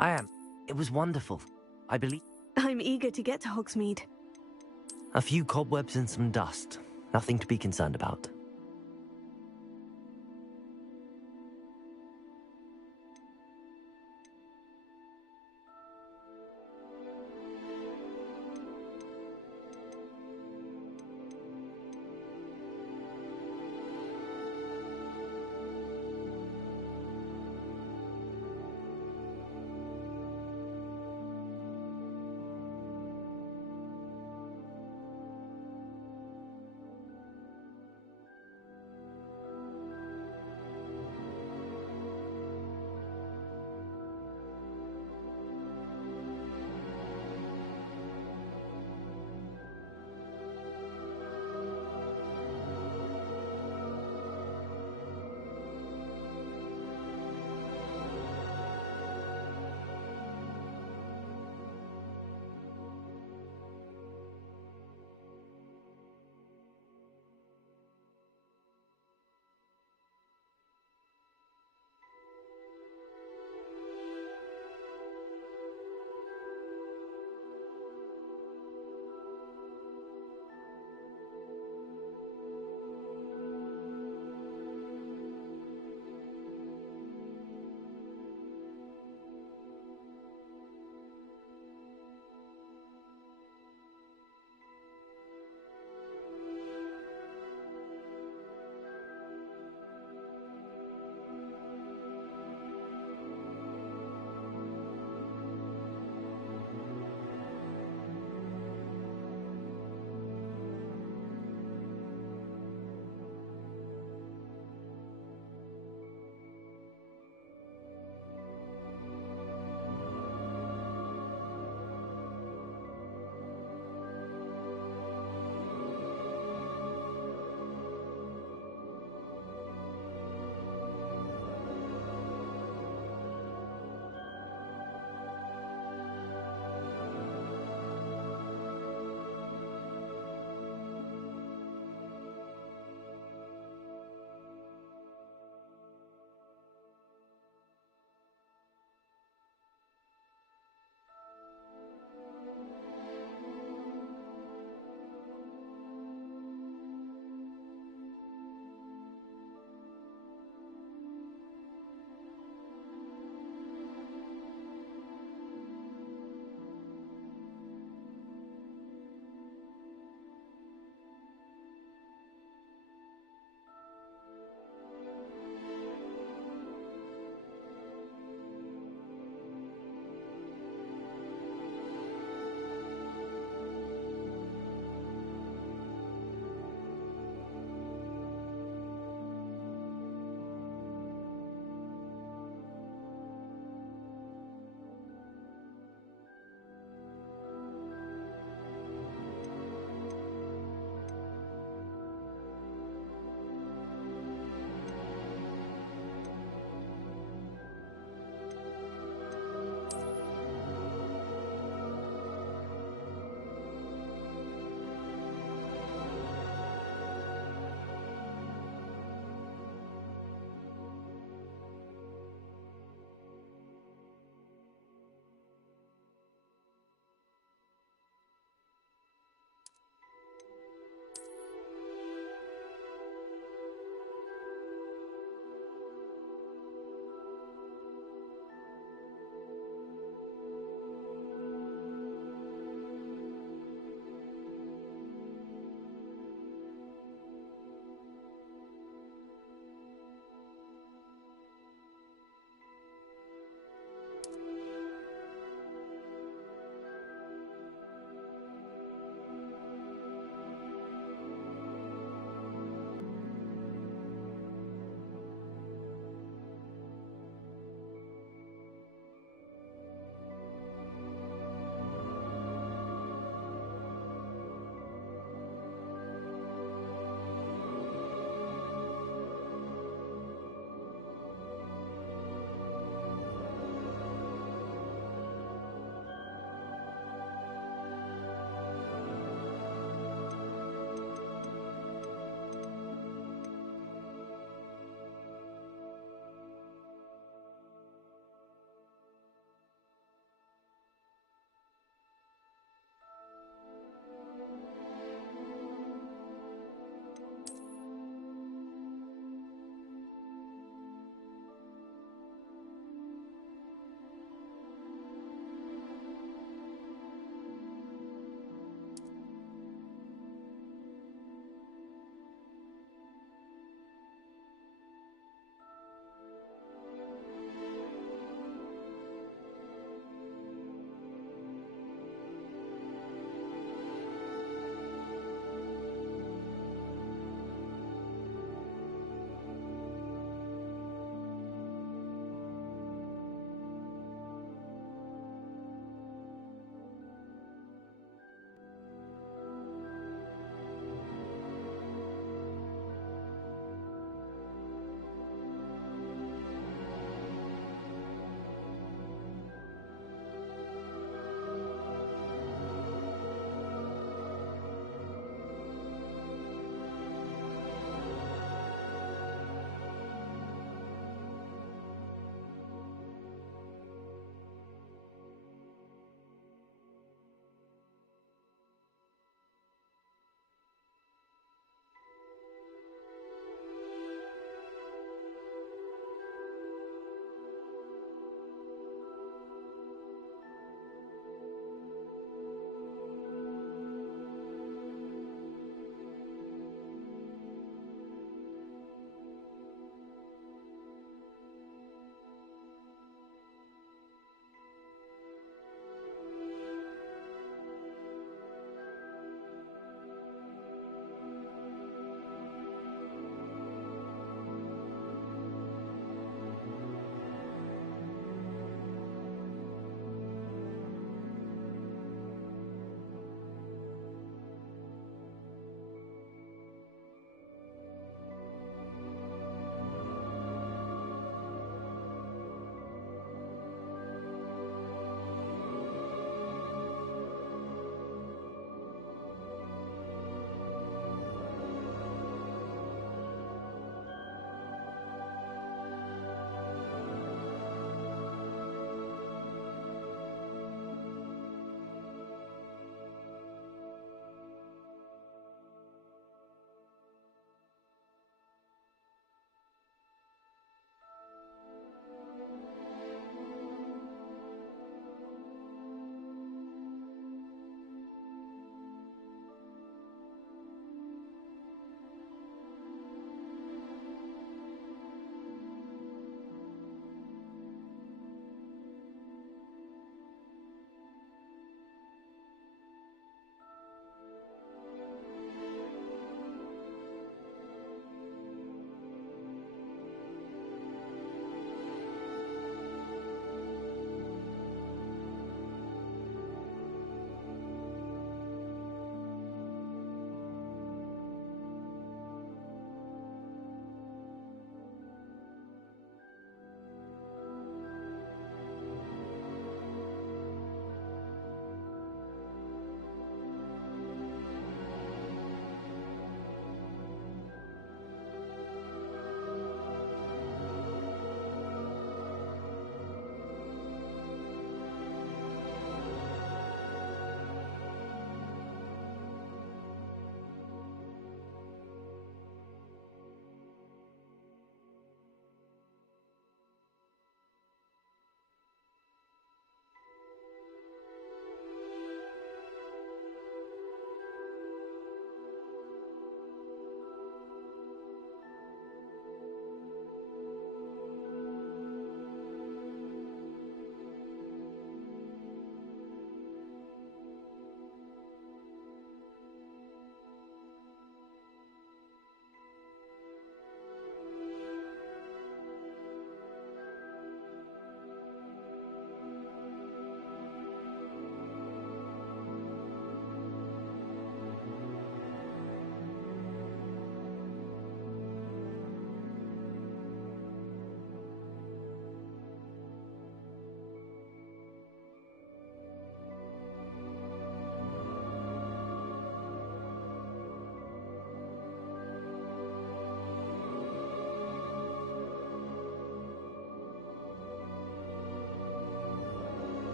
I am. It was wonderful. I believe. I'm eager to get to Hogsmeade. A few cobwebs and some dust. Nothing to be concerned about.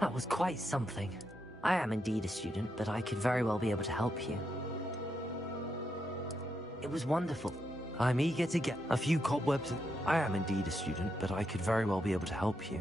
That was quite something. I am indeed a student, but I could very well be able to help you. It was wonderful. I'm eager to get a few cobwebs. I am indeed a student, but I could very well be able to help you.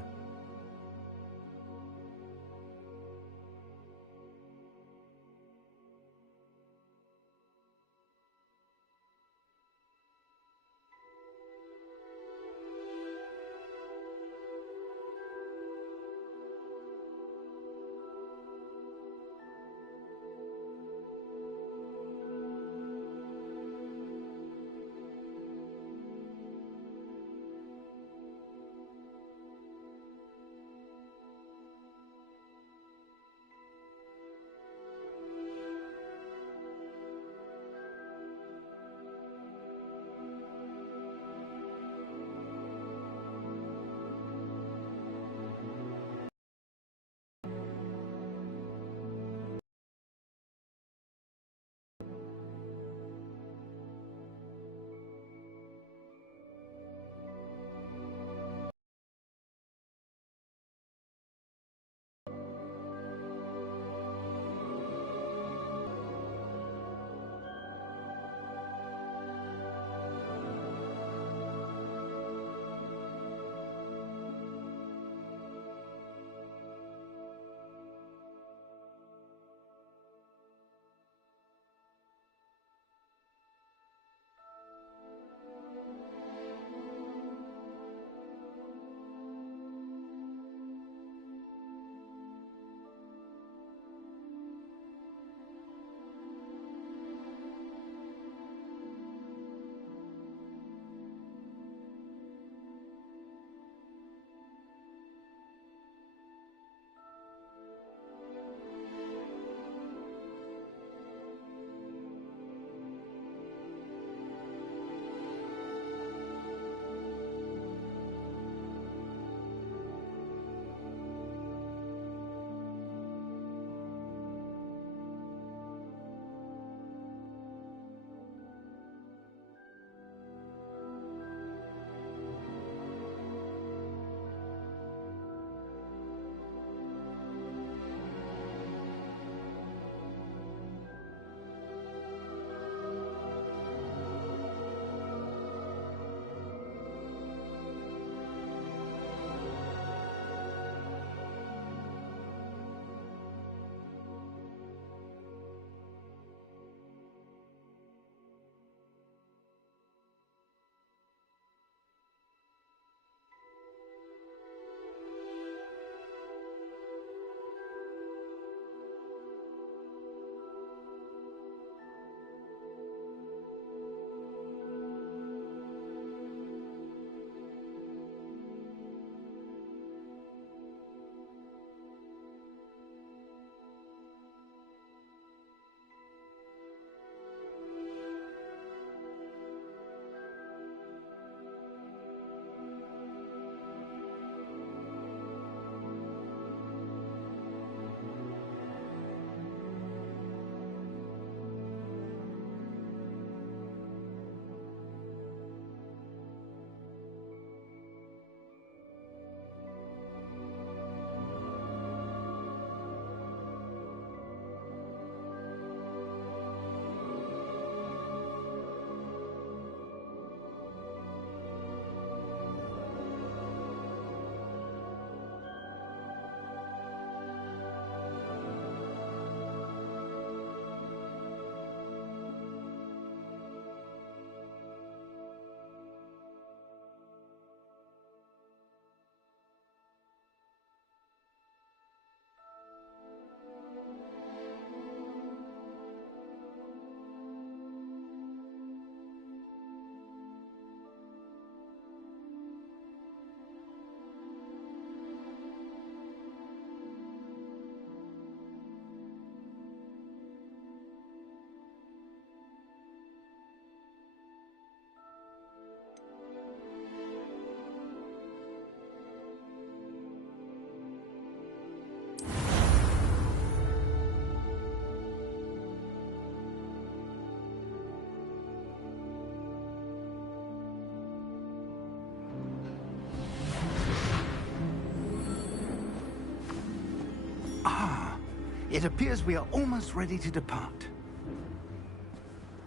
It appears we are almost ready to depart.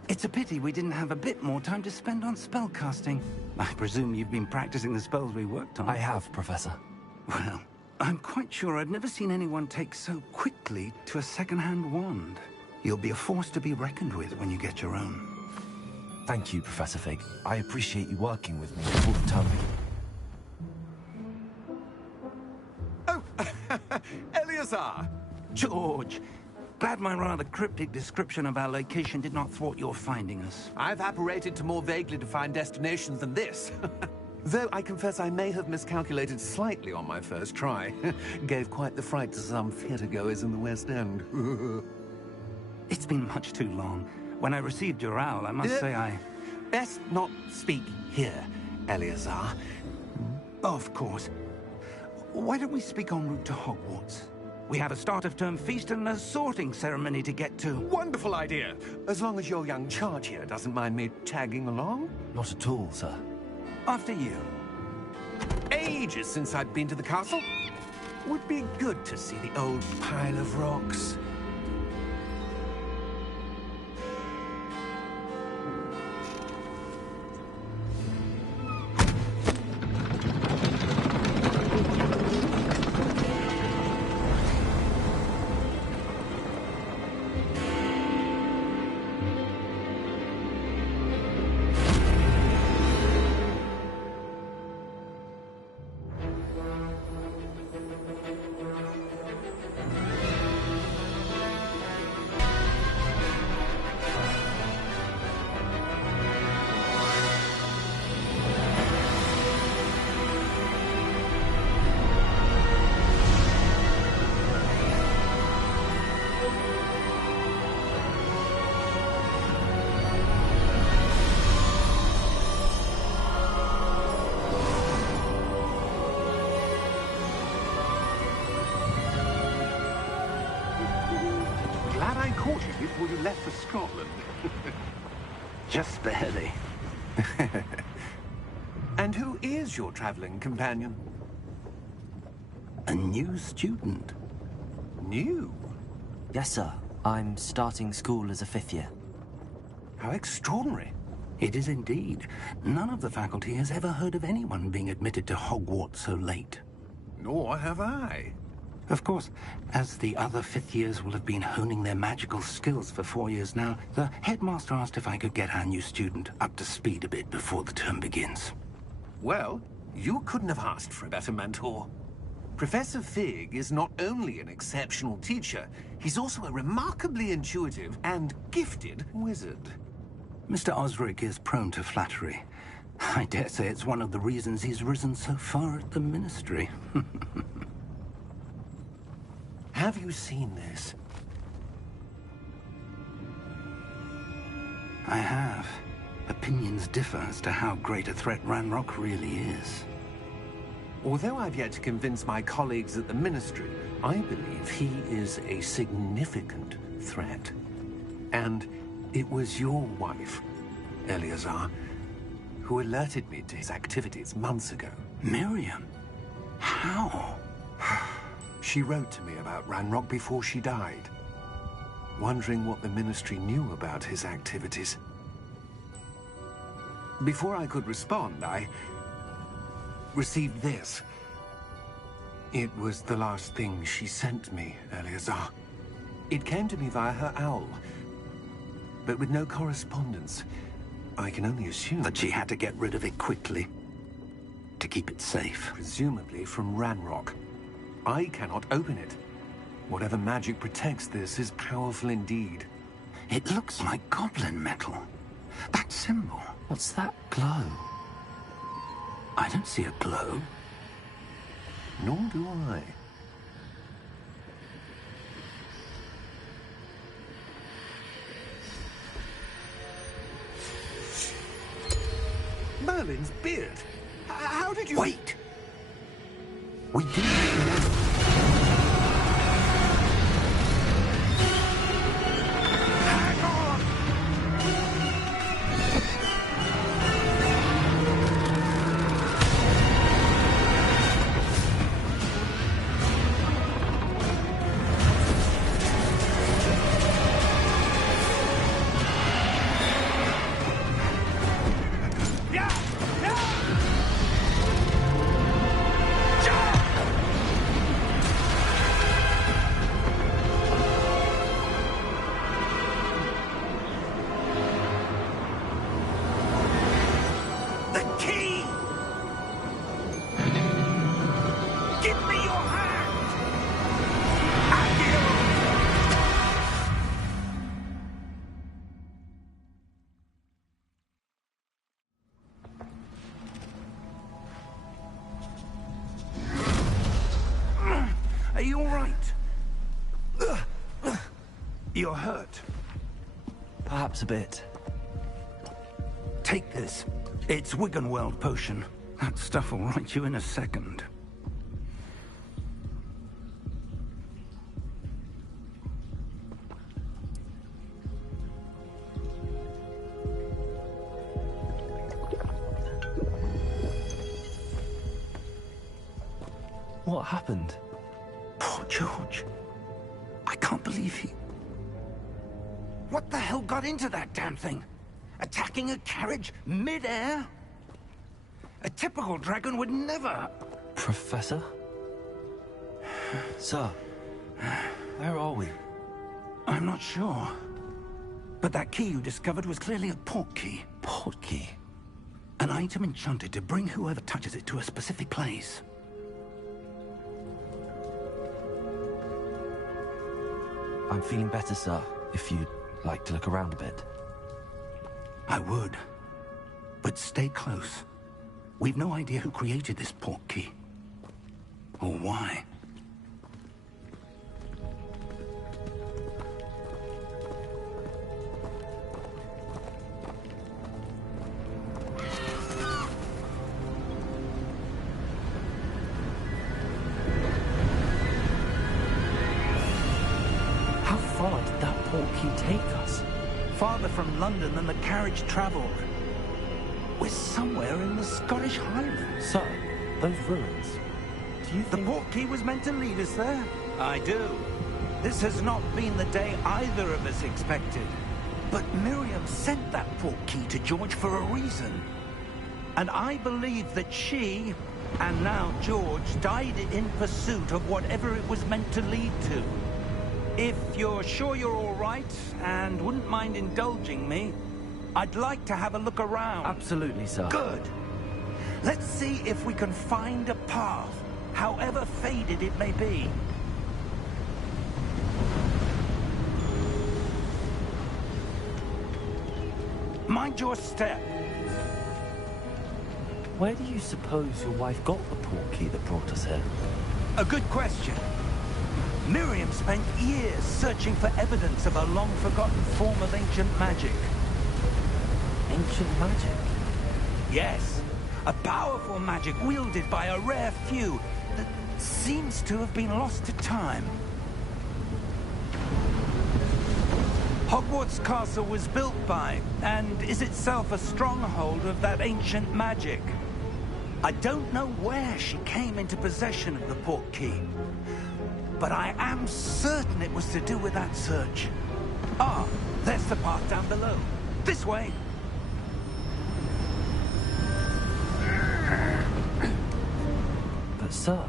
It's a pity we didn't have a bit more time to spend on spellcasting. I presume you've been practicing the spells we worked on. I have, Professor. Well, I'm quite sure I've never seen anyone take so quickly to a second-hand wand. You'll be a force to be reckoned with when you get your own. Thank you, Professor Fig. I appreciate you working with me all the time. Oh, Eleazar! George! Glad my rather cryptic description of our location did not thwart your finding us. I've apparated to more vaguely defined destinations than this. Though I confess I may have miscalculated slightly on my first try. Gave quite the fright to some theatre-goers in the West End. It's been much too long. When I received your owl, I must say I... Best not speak here, Eleazar. Of course. Why don't we speak en route to Hogwarts? We have a start-of-term feast and a sorting ceremony to get to. Wonderful idea! As long as your young charge here doesn't mind me tagging along. Not at all, sir. After you. Ages since I'd been to the castle. Would be good to see the old pile of rocks. Glad I caught you before you left for Scotland. Just barely. And who is your traveling companion? A new student. New? Yes, sir. I'm starting school as a 5th year. How extraordinary. It is indeed. None of the faculty has ever heard of anyone being admitted to Hogwarts so late. Nor have I. Of course, as the other 5th years will have been honing their magical skills for 4 years now, the headmaster asked if I could get our new student up to speed a bit before the term begins. Well, you couldn't have asked for a better mentor. Professor Fig is not only an exceptional teacher, he's also a remarkably intuitive and gifted wizard. Mr. Osric is prone to flattery. I dare say it's one of the reasons he's risen so far at the Ministry. Have you seen this? I have. Opinions differ as to how great a threat Ranrock really is. Although I've yet to convince my colleagues at the Ministry, I believe he is a significant threat. And it was your wife, Eleazar, who alerted me to his activities months ago. Miriam? How? She wrote to me about Ranrock before she died, wondering what the Ministry knew about his activities. Before I could respond, I received this. It was the last thing she sent me, Eleazar. It came to me via her owl, but with no correspondence. I can only assume That she had to get rid of it quickly, to keep it safe. presumably from Ranrock. I cannot open it. Whatever magic protects this is powerful indeed. It looks like goblin metal. That symbol. What's that glow? I don't see a glow. Nor do I. Merlin's beard. How did you... Wait! We didn't know. Hang on! You're hurt. Perhaps a bit. Take this. It's Wiggenweld potion. That stuff will right you in a second. What happened? Poor George. I can't believe he... What the hell got into that damn thing? Attacking a carriage mid-air? A typical dragon would never... Professor? Sir, where are we? I'm not sure. But that key you discovered was clearly a port key. Port key? An item enchanted to bring whoever touches it to a specific place. I'm feeling better, sir, if you'd like to look around a bit. I would. But stay close. We've no idea who created this port key. Or why. How far did that port key take us? Farther from London than the carriage traveled. We're somewhere in the Scottish Highlands. Sir, those ruins. Do you The think... port key was meant to lead us there? I do. This has not been the day either of us expected. But Miriam sent that port key to George for a reason. And I believe that she, and now George, died in pursuit of whatever it was meant to lead to. If you're sure you're all right, and wouldn't mind indulging me, I'd like to have a look around. Absolutely, sir. Good. Let's see if we can find a path, however faded it may be. Mind your step. Where do you suppose your wife got the port key that brought us here? A good question. Miriam spent years searching for evidence of a long-forgotten form of ancient magic. Ancient magic? Yes, a powerful magic wielded by a rare few that seems to have been lost to time. Hogwarts Castle was built by, and is itself a stronghold of that ancient magic. I don't know where she came into possession of the port key, but I am certain it was to do with that search. Ah, there's the path down below. This way. But sir,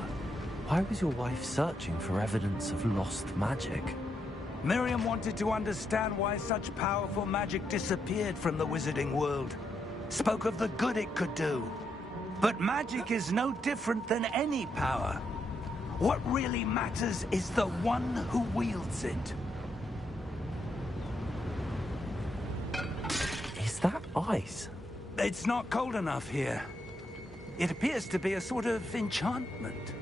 why was your wife searching for evidence of lost magic? Miriam wanted to understand why such powerful magic disappeared from the wizarding world. Spoke of the good it could do. But magic is no different than any power. What really matters is the one who wields it. Is that ice? It's not cold enough here. It appears to be a sort of enchantment.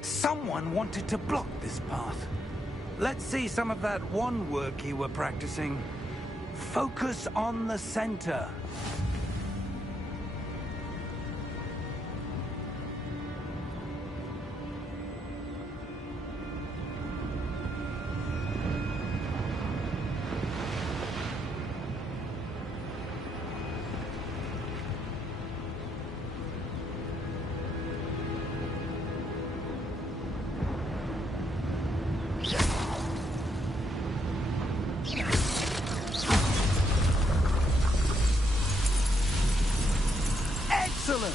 Someone wanted to block this path. Let's see some of that wand work you were practicing. Focus on the center. Excellent!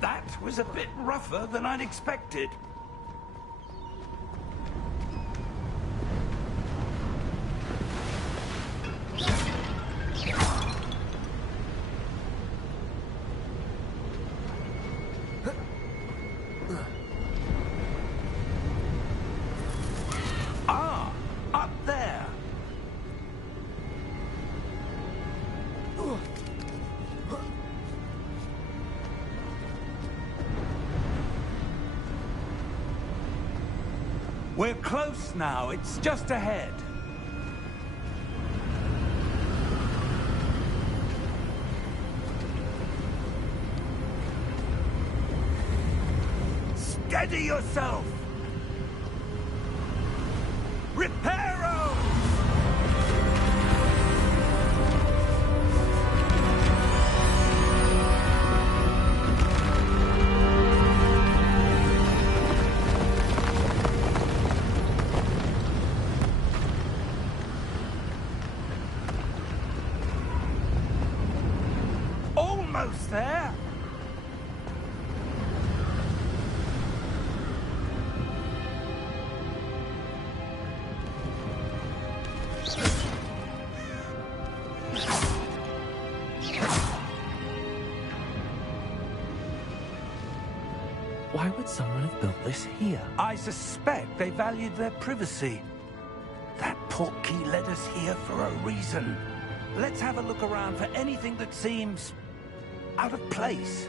That was a bit rougher than I'd expected. We're close now. It's just ahead. Steady yourself! Reparo! Almost there! Why would someone have built this here? I suspect they valued their privacy. That portkey led us here for a reason. Let's have a look around for anything that seems out of place.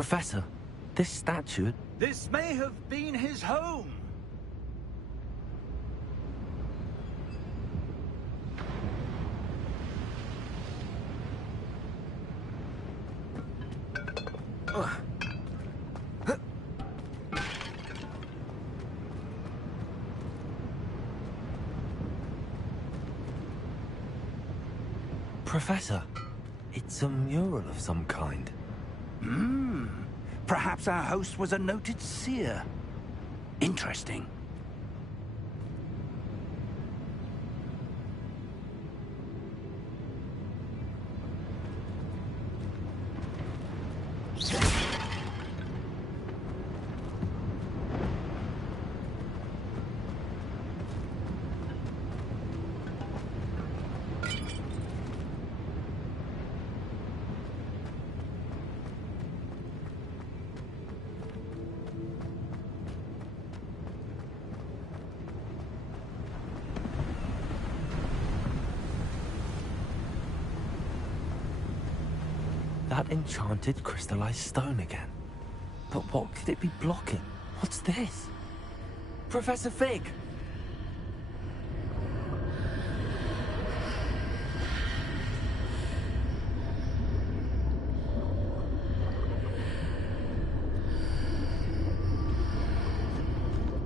Professor, this statue... This may have been his home. Professor, it's a mural of some kind. Perhaps our host was a noted seer. Interesting. That enchanted crystallized stone again. But what could it be blocking? What's this? Professor Fig!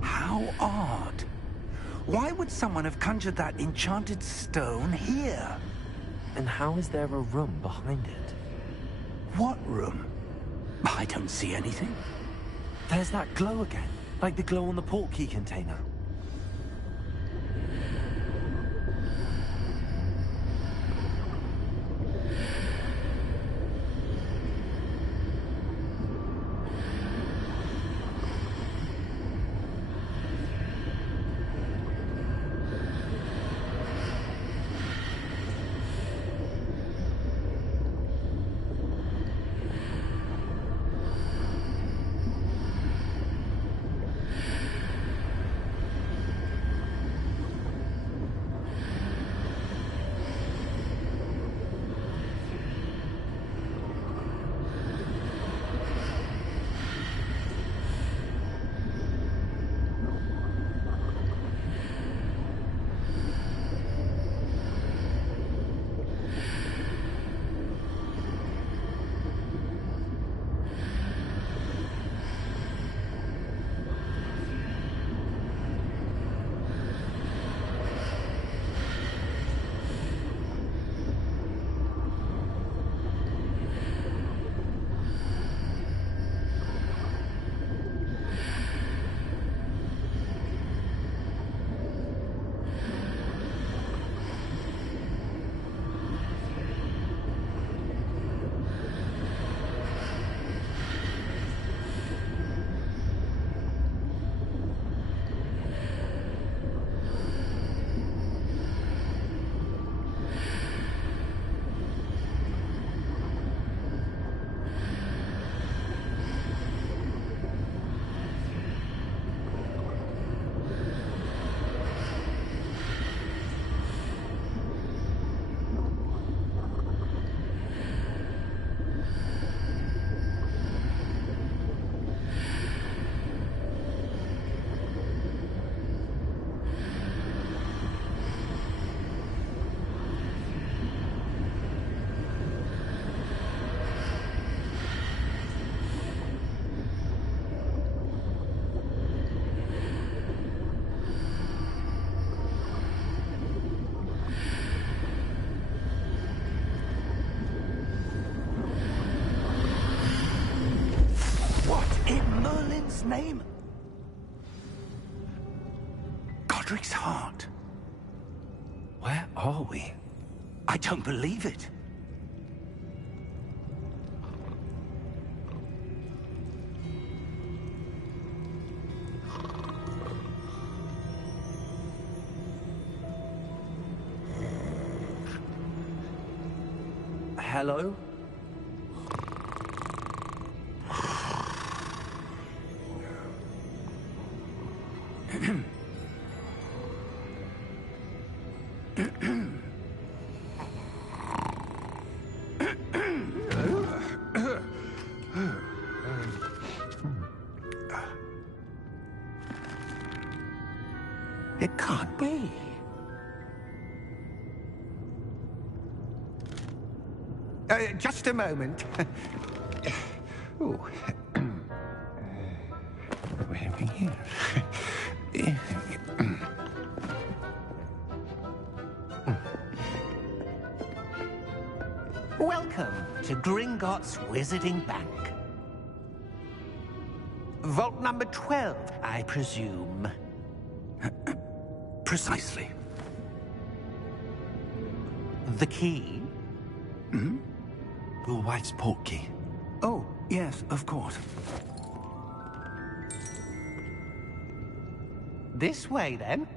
How odd. Why would someone have conjured that enchanted stone here? And how is there a room behind it? What room? I don't see anything. There's that glow again, like the glow on the portkey container. Name? Godric's heart. Where are we? I don't believe it. Hello? It can't be. Just a moment. Ooh. Where are we here? Welcome to Gringotts Wizarding Bank. Vault number 12, I presume. Precisely. The key? Hmm? Your wife's portkey. Oh, yes, of course. This way, then.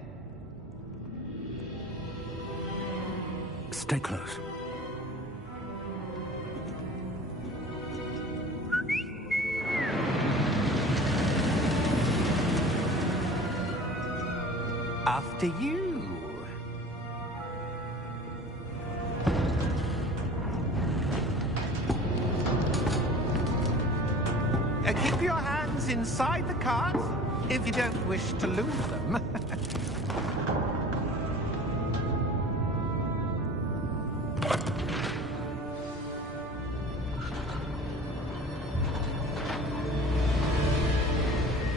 Stay close. After you. Keep your hands inside the cart if you don't wish to lose them.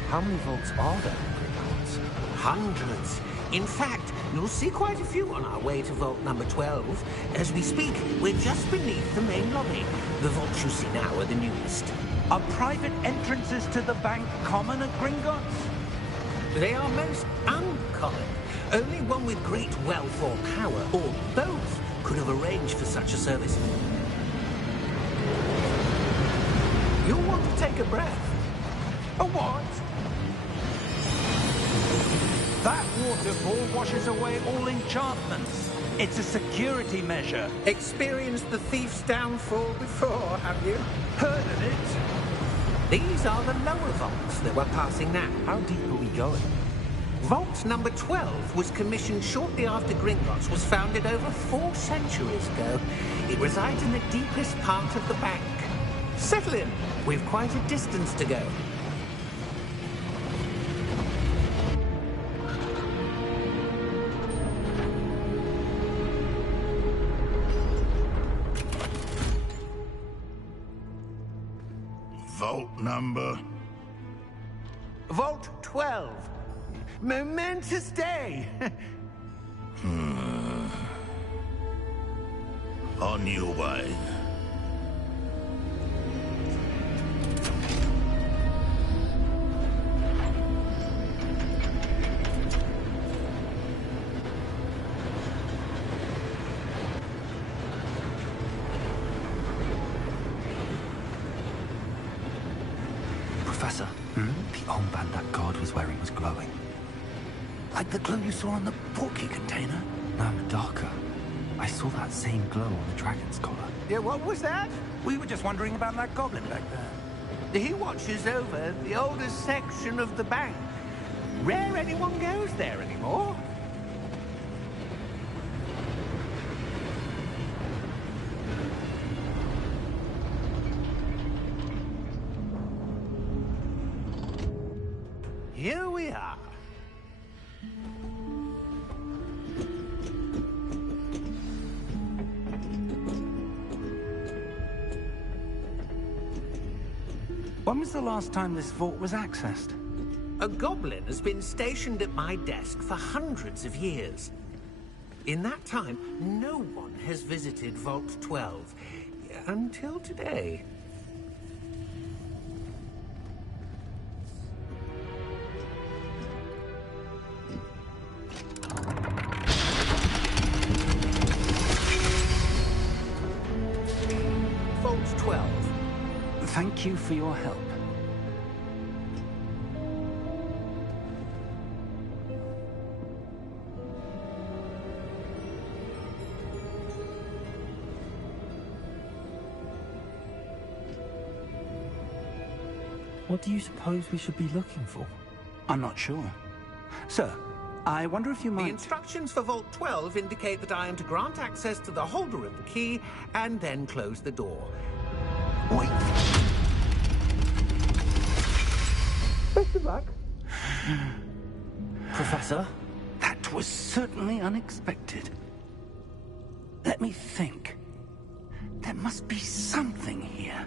How many vaults are there in Gringotts? Hundreds. In fact, you'll see quite a few on our way to vault number 12. As we speak, we're just beneath the main lobby. The vaults you see now are the newest. Are private entrances to the bank common at Gringotts? They are most uncommon. Only one with great wealth or power, or both, could have arranged for such a service. You'll want to take a breath. A what? That waterfall washes away all enchantments. It's a security measure. Experienced the thief's downfall before, have you? Heard of it? These are the lower vaults that we're passing now. How deep are we going? Vault number 12 was commissioned shortly after Gringotts was founded over 4 centuries ago. It resides in the deepest part of the bank. Settle in. We've quite a distance to go. Vault number? Vault 12. Momentous day. On your way. Professor, the armband that guard was wearing was glowing. Like the glow you saw on the portkey container? No, darker. I saw that same glow on the dragon's collar. Yeah, what was that? We were just wondering about that goblin back there. He watches over the oldest section of the bank. Rare anyone goes there anymore. Here we are. When was the last time this vault was accessed? A goblin has been stationed at my desk for hundreds of years. In that time, no one has visited Vault 12 until today. Vault 12. Thank you for your help. What do you suppose we should be looking for? I'm not sure. Sir, I wonder if you The might... instructions for Vault 12 indicate that I am to grant access to the holder of the key and then close the door. Wait. Best of luck. Professor, This was certainly unexpected. Let me think. There must be something here.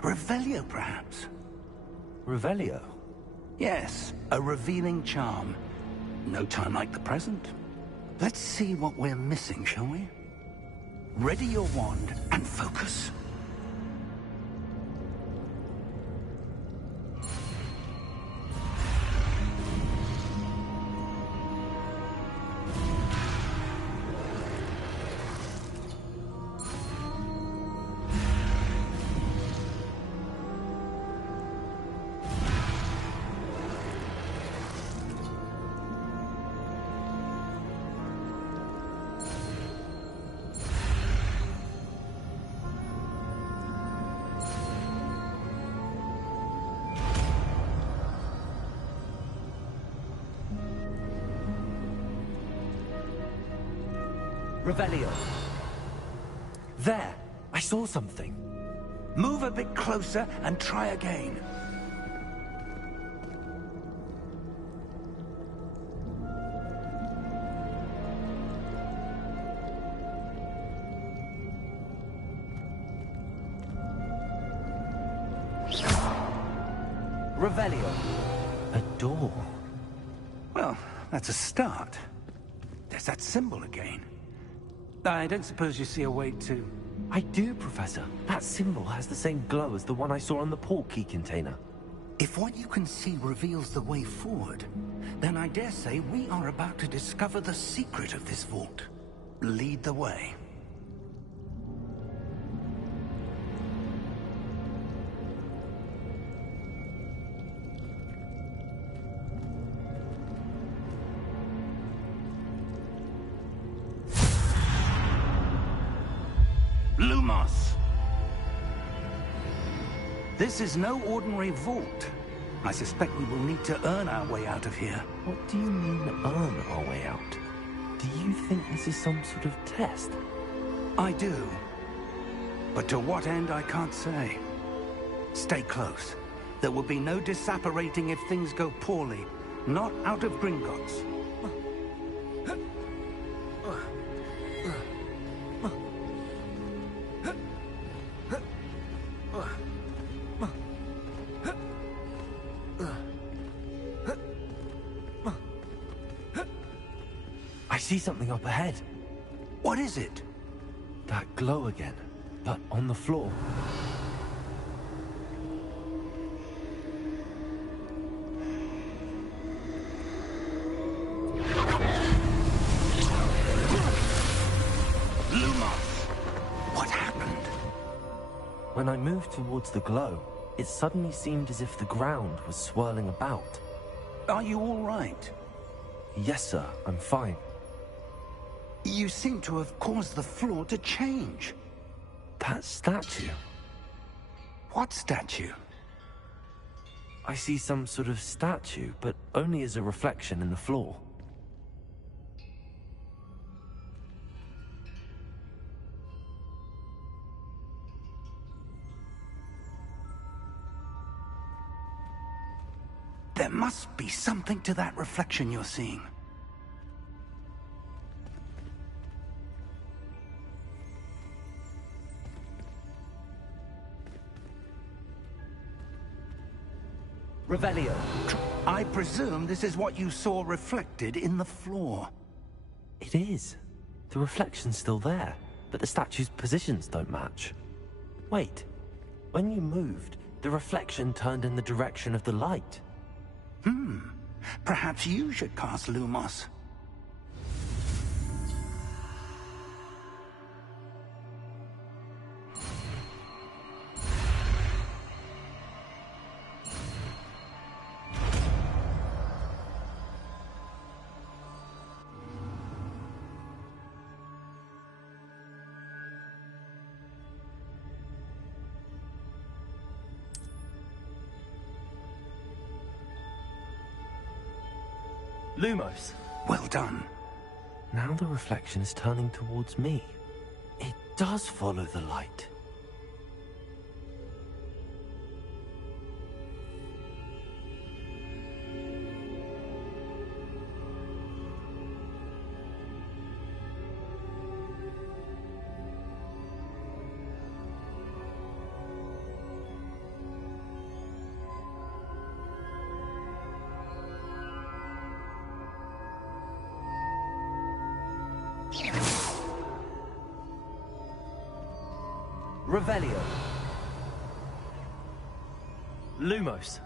Revelio, perhaps? Revelio? Yes, a revealing charm. No time like the present. Let's see what we're missing, shall we? Ready your wand and focus. Revelio. There! I saw something. Move a bit closer and try again. Revelio. A door. Well, that's a start. There's that symbol again. I don't suppose you see a way to... I do, Professor. That symbol has the same glow as the one I saw on the port key container. If what you can see reveals the way forward, then I dare say we are about to discover the secret of this vault. Lead the way. Lumos! This is no ordinary vault. I suspect we will need to earn our way out of here. What do you mean, earn our way out? Do you think this is some sort of test? I do. But to what end, I can't say. Stay close. There will be no disapparating if things go poorly. Not out of Gringotts. I see something up ahead. What is it? That glow again, but on the floor. Lumos! What happened? When I moved towards the glow, it suddenly seemed as if the ground was swirling about. Are you all right? Yes, sir, I'm fine. You seem to have caused the floor to change. That statue. What statue? I see some sort of statue, but only as a reflection in the floor. There must be something to that reflection you're seeing. Revelio. I presume this is what you saw reflected in the floor. It is. The reflection's still there, but the statue's positions don't match. Wait. When you moved, the reflection turned in the direction of the light. Perhaps you should cast Lumos. Lumos. Well done. Now the reflection is turning towards me. It does follow the light. Revelio. Lumos.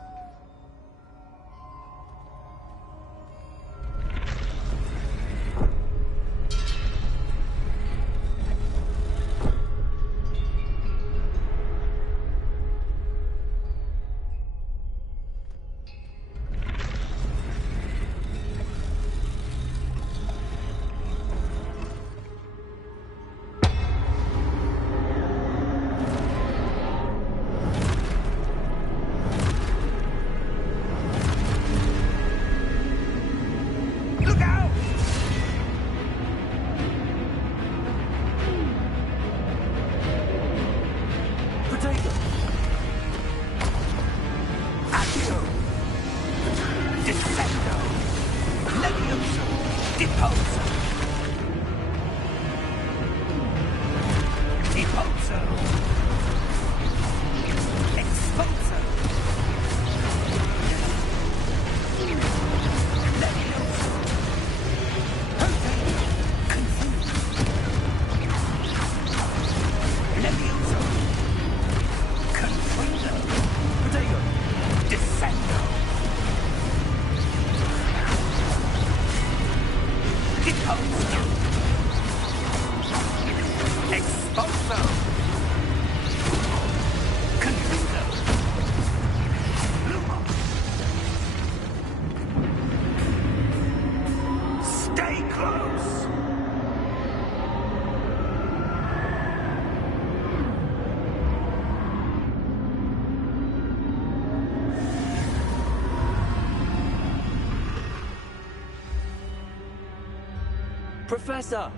Professor!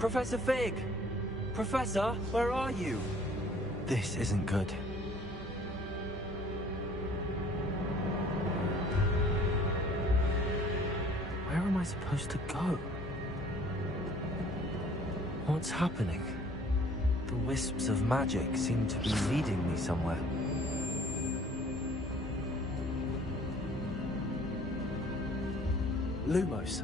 Professor Fig! Professor, where are you? This isn't good. Where am I supposed to go? What's happening? The wisps of magic seem to be leading me somewhere. Lumos.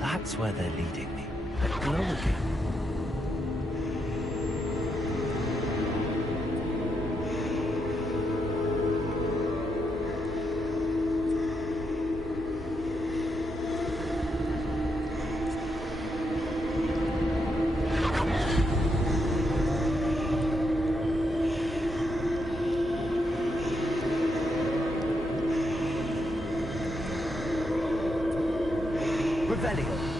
That's where they're leading me. That glow again. Revelio.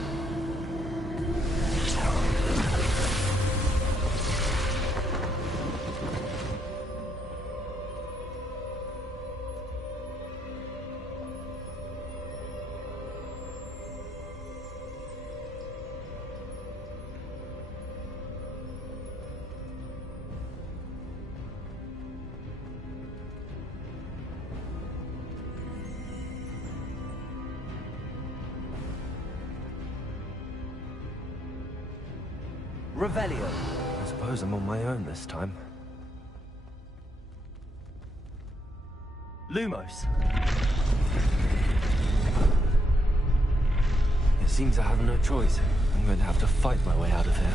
Revelio. I suppose I'm on my own this time. Lumos. It seems I have no choice. I'm going to have to fight my way out of here.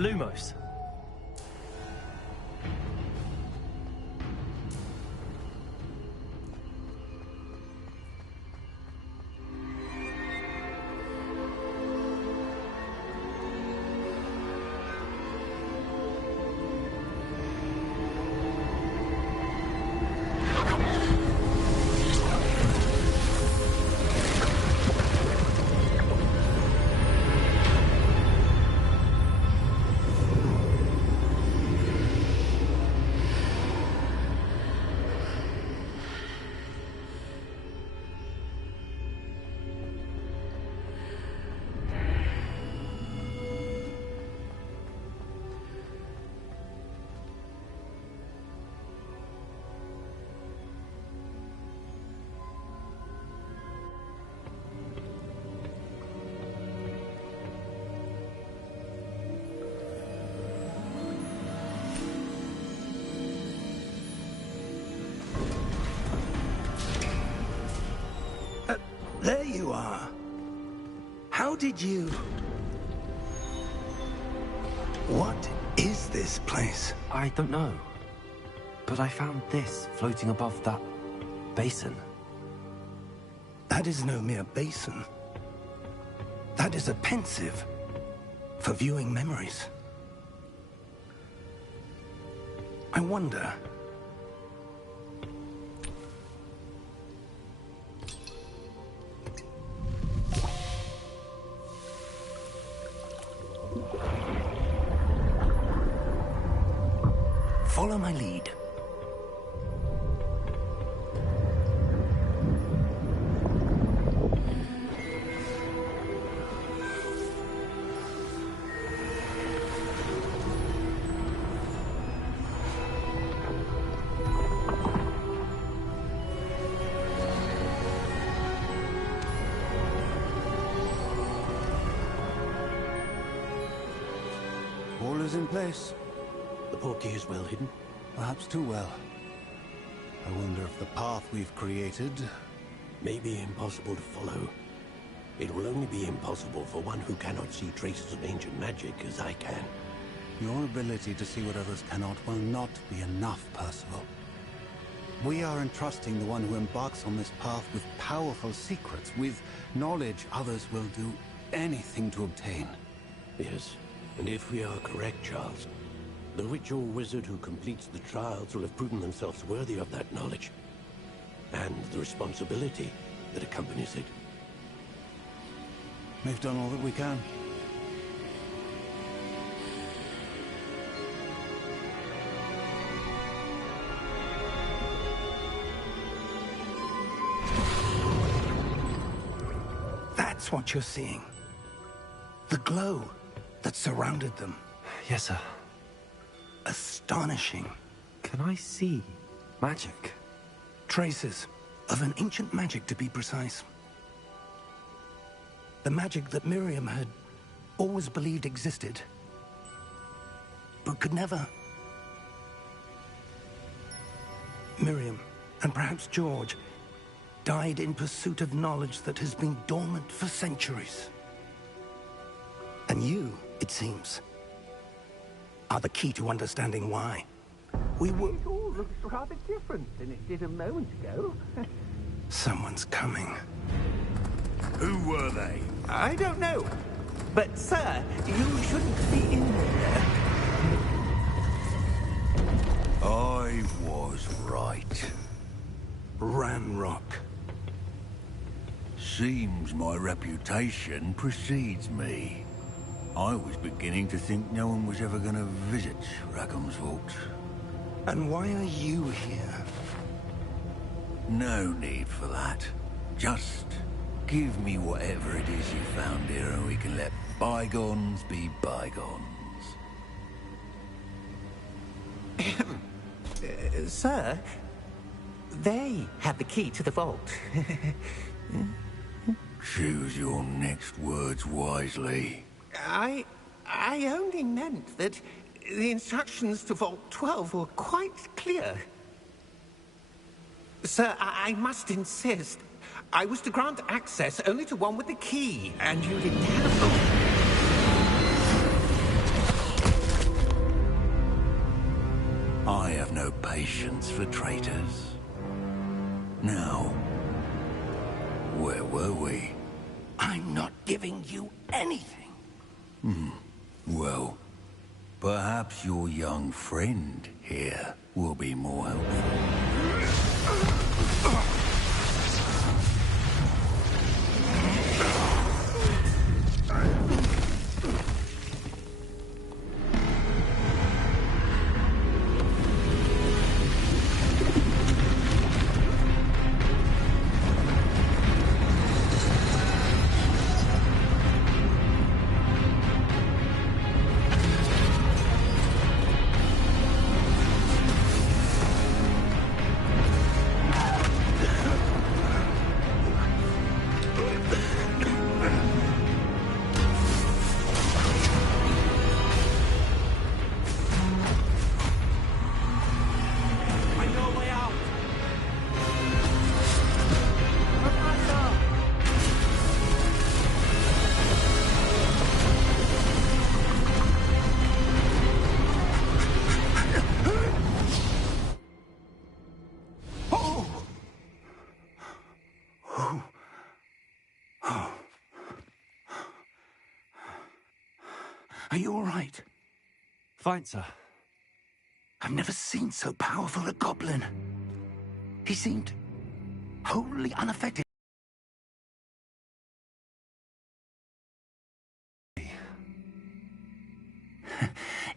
Lumos. There you are. How did you... What is this place? I don't know. But I found this floating above that basin. That is no mere basin. That is a pensive for viewing memories. I wonder... Follow my lead. All is in place. The portkey is well hidden. Perhaps too well. I wonder if the path we've created... May be impossible to follow. It will only be impossible for one who cannot see traces of ancient magic as I can. Your ability to see what others cannot will not be enough, Percival. We are entrusting the one who embarks on this path with powerful secrets, with knowledge others will do anything to obtain. Yes, and if we are correct, Charles, the witch or wizard who completes the trials will have proven themselves worthy of that knowledge, and the responsibility that accompanies it. We've done all that we can. That's what you're seeing. The glow that surrounded them. Yes, sir. Astonishing. Can I see magic? Traces of an ancient magic, to be precise. The magic that Miriam had always believed existed, but could never. Miriam, and perhaps George, died in pursuit of knowledge that has been dormant for centuries. And you, it seems, are the key to understanding why. We were... It all looks rather different than it did a moment ago. Someone's coming. Who were they? I don't know. But, sir, you shouldn't be in there. I was right. Ranrock. Seems my reputation precedes me. I was beginning to think no one was ever going to visit Rackham's vault. And why are you here? No need for that. Just give me whatever it is you found here and we can let bygones be bygones. Sir, they have the key to the vault. Choose your next words wisely. I only meant that the instructions to Vault 12 were quite clear. Sir, I must insist. I was to grant access only to one with the key, and you didn't have them. patience for traitors. Now, where were we? I'm not giving you anything. Well, perhaps your young friend here will be more helpful. Are you all right? Fine, sir. I've never seen so powerful a goblin. He seemed wholly unaffected.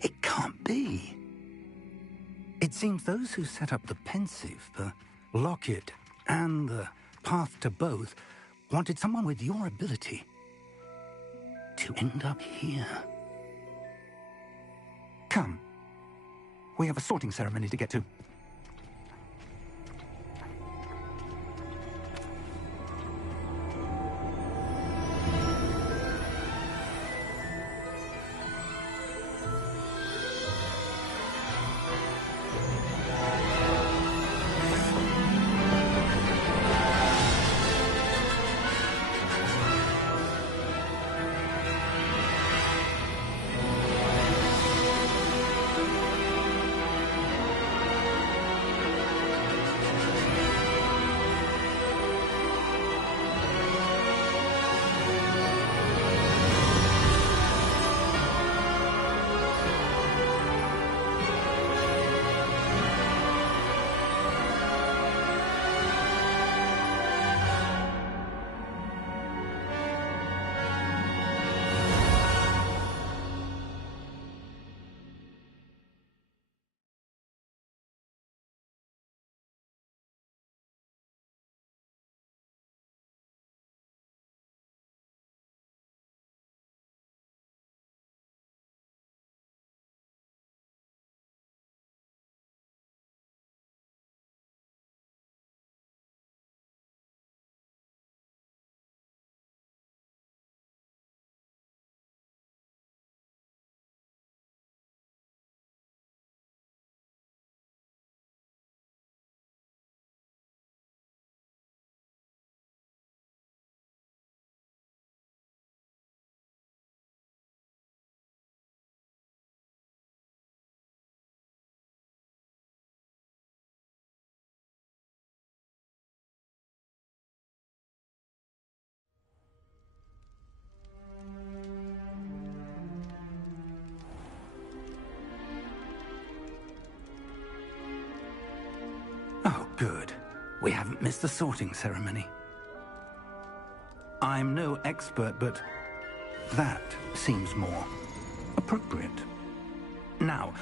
It can't be. It seems those who set up the pensive, the locket, and the path to both wanted someone with your ability to end up here. Come. We have a sorting ceremony to get to. Oh, good. We haven't missed the sorting ceremony. I'm no expert, but that seems more appropriate. Now,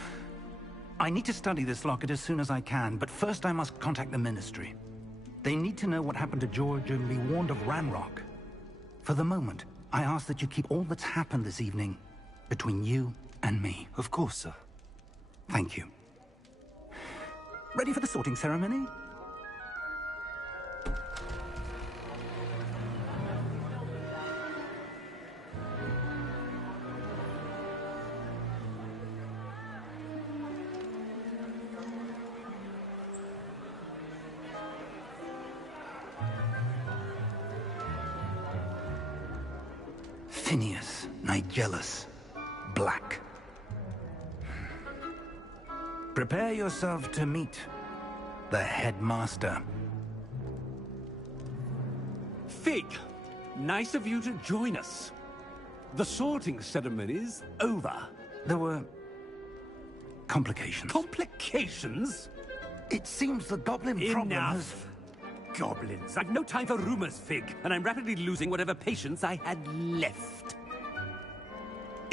I need to study this locket as soon as I can, but first I must contact the Ministry. They need to know what happened to George and be warned of Ranrock. For the moment, I ask that you keep all that's happened this evening between you and me. Of course, sir. Thank you. Ready for the sorting ceremony? Phineas, Nigellus, Black. Prepare yourself to meet the headmaster. Fig, nice of you to join us. The sorting ceremony's over. There were complications. Complications? It seems the goblin problem has... Enough! Goblins. I've no time for rumors, Fig, and I'm rapidly losing whatever patience I had left.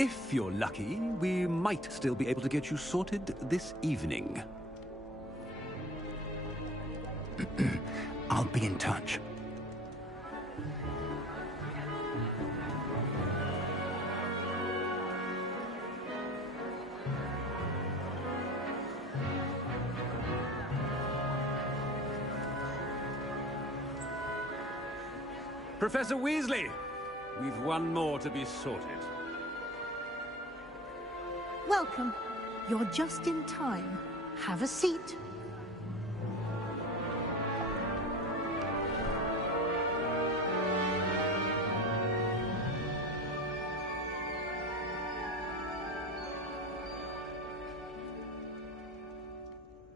If you're lucky, we might still be able to get you sorted this evening. I'll be in touch. Professor Weasley, we've one more to be sorted. Welcome. You're just in time. Have a seat.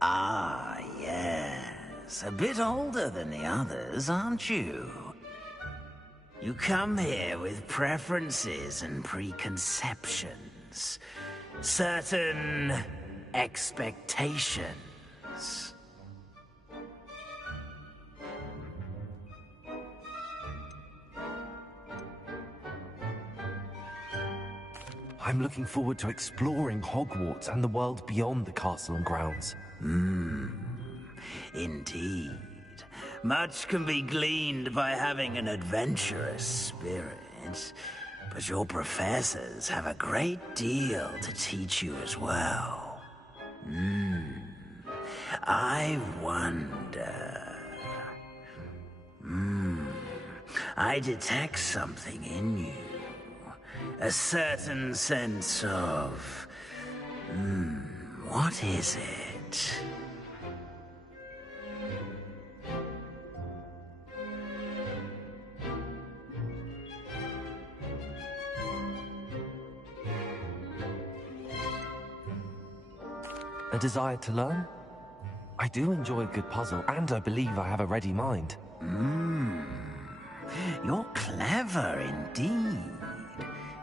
Ah, yes. A bit older than the others, aren't you? You come here with preferences and preconceptions. Certain expectations. I'm looking forward to exploring Hogwarts and the world beyond the castle and grounds. Indeed. Much can be gleaned by having an adventurous spirit, but your professors have a great deal to teach you as well. I wonder... I detect something in you. A certain sense of... what is it? A desire to learn? I do enjoy a good puzzle, and I believe I have a ready mind. You're clever indeed.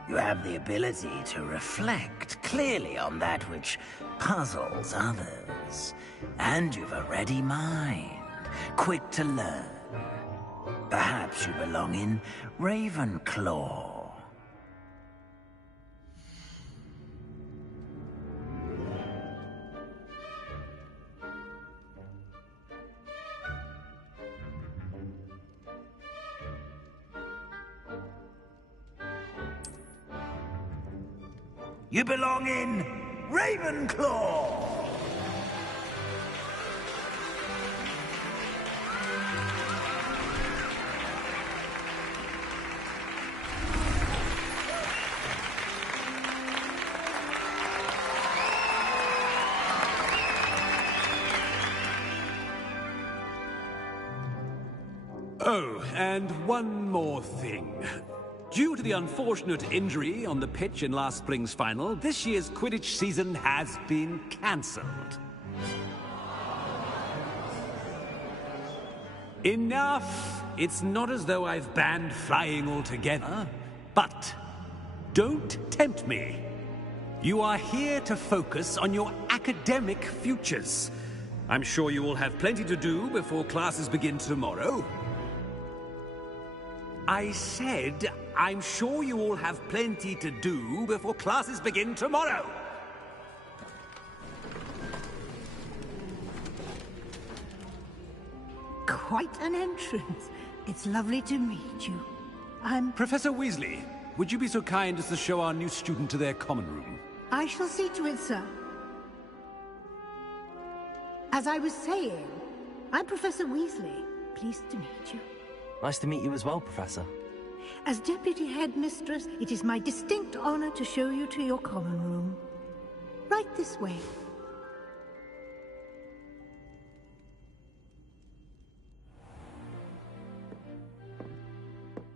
You have the ability to reflect clearly on that which puzzles others. And you've a ready mind, quick to learn. Perhaps you belong in Ravenclaw. You belong in Ravenclaw! Oh, and one more thing. Due to the unfortunate injury on the pitch in last spring's final, this year's Quidditch season has been cancelled. Enough! It's not as though I've banned flying altogether, but don't tempt me. You are here to focus on your academic futures. I'm sure you will have plenty to do before classes begin tomorrow. I said, I'm sure you all have plenty to do before classes begin tomorrow. Quite an entrance. It's lovely to meet you. I'm... Professor Weasley, would you be so kind as to show our new student to their common room? I shall see to it, sir. As I was saying, I'm Professor Weasley. Pleased to meet you. Nice to meet you as well, Professor. As Deputy Headmistress, it is my distinct honor to show you to your common room. Right this way.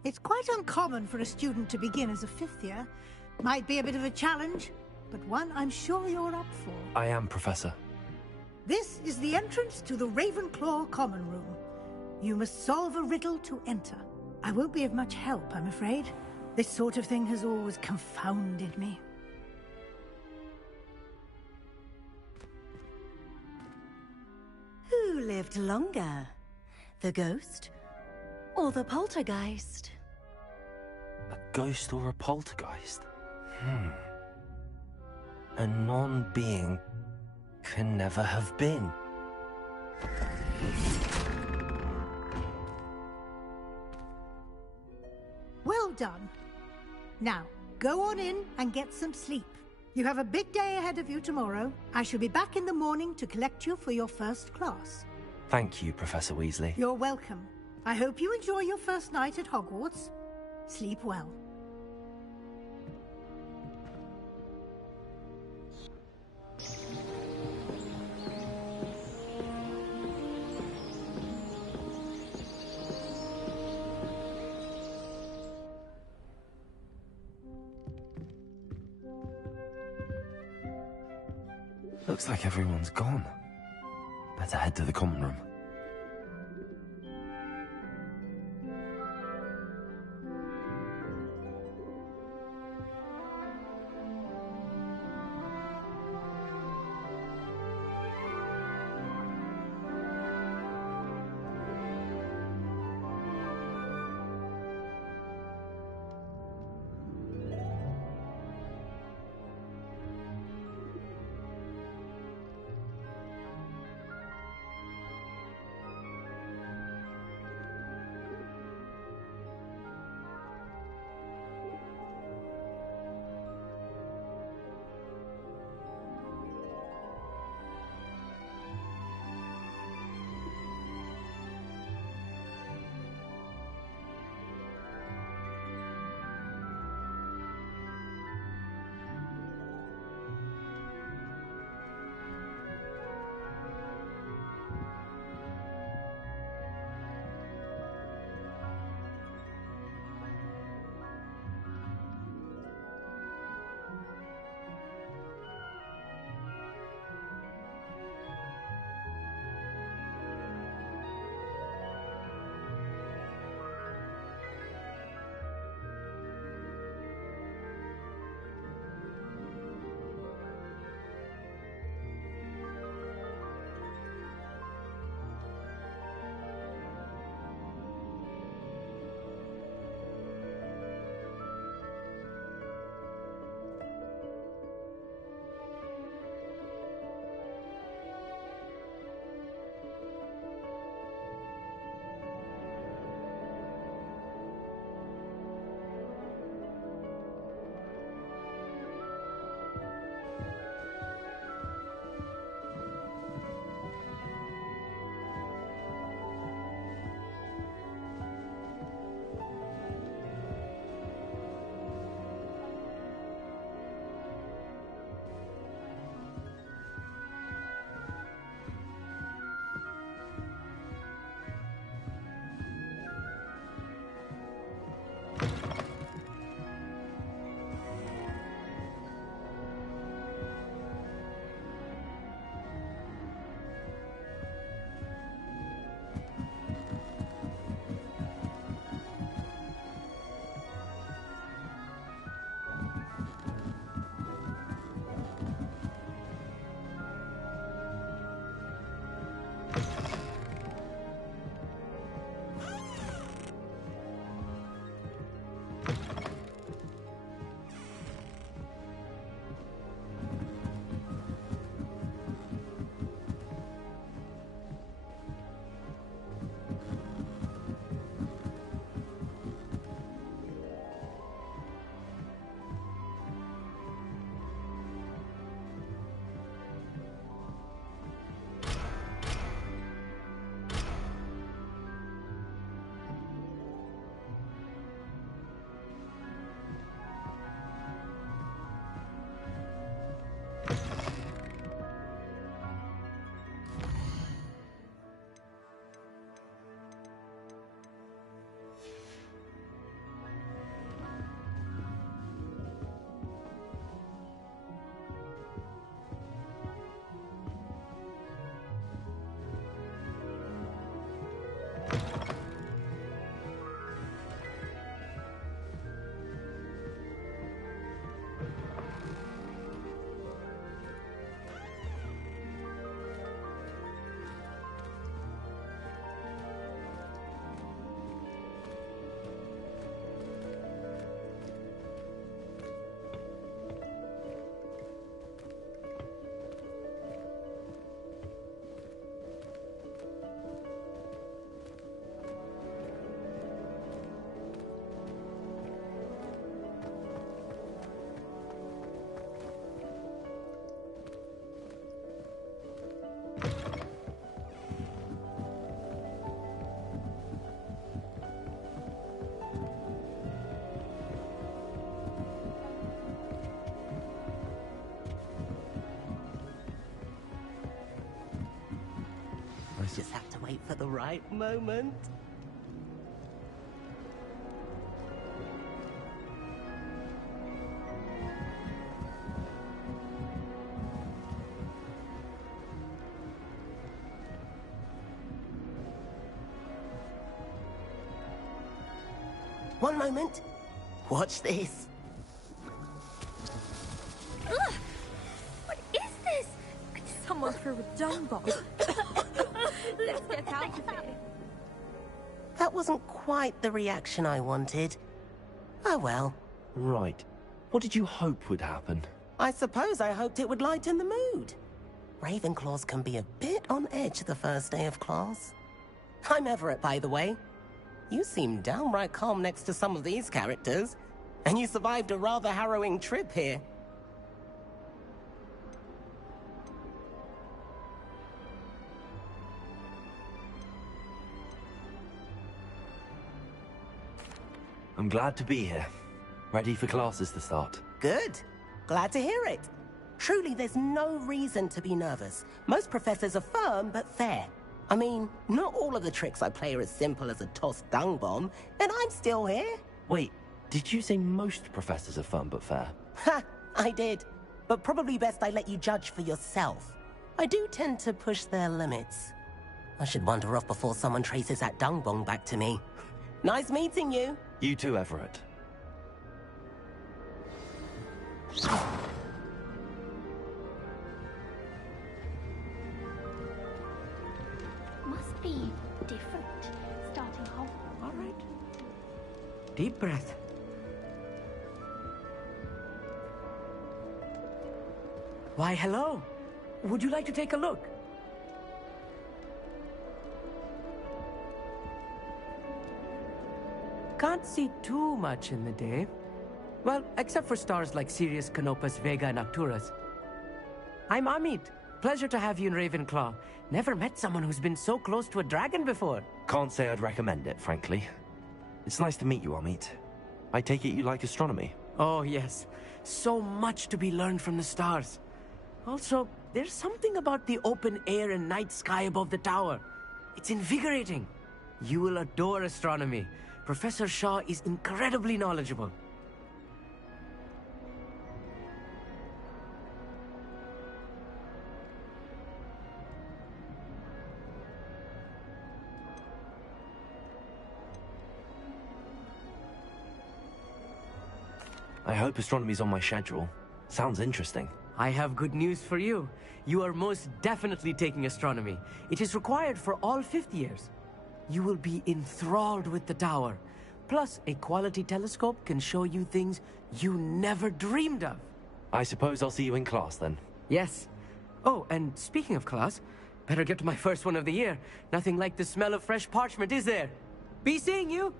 It's quite uncommon for a student to begin as a fifth year. Might be a bit of a challenge, but one I'm sure you're up for. I am, Professor. This is the entrance to the Ravenclaw common room. You must solve a riddle to enter. I won't be of much help, I'm afraid. This sort of thing has always confounded me. Who lived longer? The ghost or the poltergeist? A ghost or a poltergeist? A non-being can never have been. Well done. Now, go on in and get some sleep. You have a big day ahead of you tomorrow. I shall be back in the morning to collect you for your first class. Thank you, Professor Weasley. You're welcome. I hope you enjoy your first night at Hogwarts. Sleep well. Looks like everyone's gone. Better head to the common room. at the right moment. One moment. Watch this. Ugh! What is this? Someone threw a dung bomb. Let's get out of here. That wasn't quite the reaction I wanted. Oh well. Right. What did you hope would happen? I suppose I hoped it would lighten the mood. Ravenclaws can be a bit on edge the first day of class. I'm Everett, by the way. You seem downright calm next to some of these characters, and you survived a rather harrowing trip here. I'm glad to be here. Ready for classes to start. Good. Glad to hear it. Truly, there's no reason to be nervous. Most professors are firm but fair. I mean, not all of the tricks I play are as simple as a tossed dung bomb, and I'm still here. Wait, did you say most professors are firm but fair? Ha! I did. But probably best I let you judge for yourself. I do tend to push their limits. I should wander off before someone traces that dung bomb back to me. Nice meeting you. You too, Everett. Must be different, starting off. All right. Deep breath. Why, hello. Would you like to take a look? Can't see too much in the day. Well, except for stars like Sirius, Canopus, Vega, and Arcturus. I'm Amit. Pleasure to have you in Ravenclaw. Never met someone who's been so close to a dragon before. Can't say I'd recommend it, frankly. It's nice to meet you, Amit. I take it you like astronomy? Oh, yes. So much to be learned from the stars. Also, there's something about the open air and night sky above the tower. It's invigorating. You will adore astronomy. Professor Shaw is incredibly knowledgeable. I hope astronomy's on my schedule. Sounds interesting. I have good news for you. You are most definitely taking astronomy. It is required for all fifth years. You will be enthralled with the tower. Plus, a quality telescope can show you things you never dreamed of. I suppose I'll see you in class then. Yes. Oh, and speaking of class, better get to my first one of the year. Nothing like the smell of fresh parchment, is there? Be seeing you!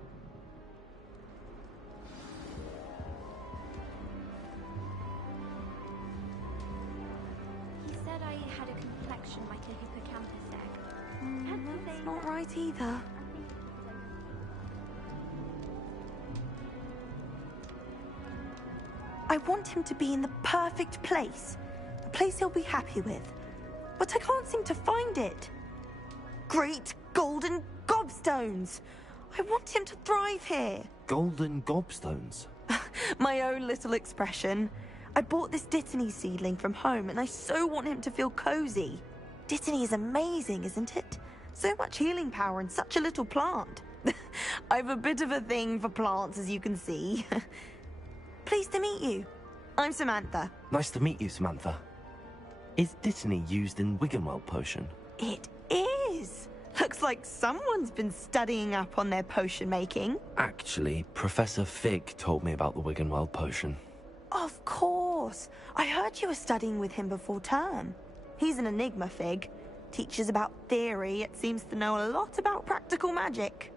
He said I had a complexion like a hippocampus egg. That's not right either. I want him to be in the perfect place. A place he'll be happy with. But I can't seem to find it. Great golden gobstones! I want him to thrive here. Golden gobstones? My own little expression. I bought this Dittany seedling from home and I so want him to feel cozy. Dittany is amazing, isn't it? So much healing power in such a little plant. I've a bit of a thing for plants, as you can see. Pleased to meet you. I'm Samantha. Nice to meet you, Samantha. Is Dittany used in Wiggenweld potion? It is. Looks like someone's been studying up on their potion making. Actually, Professor Fig told me about the Wiggenweld potion. Of course. I heard you were studying with him before term. He's an enigma, Fig. Teaches about theory, yet seems to know a lot about practical magic.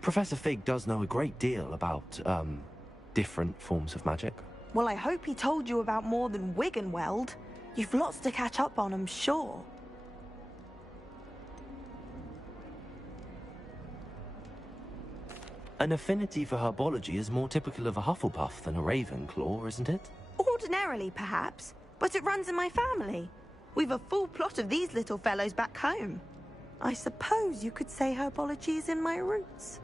Professor Fig does know a great deal about, different forms of magic. Well, I hope he told you about more than Wiggenweld. You've lots to catch up on, I'm sure. An affinity for herbology is more typical of a Hufflepuff than a Ravenclaw, isn't it? Ordinarily, perhaps, but it runs in my family. We've a full plot of these little fellows back home. I suppose you could say herbology is in my roots.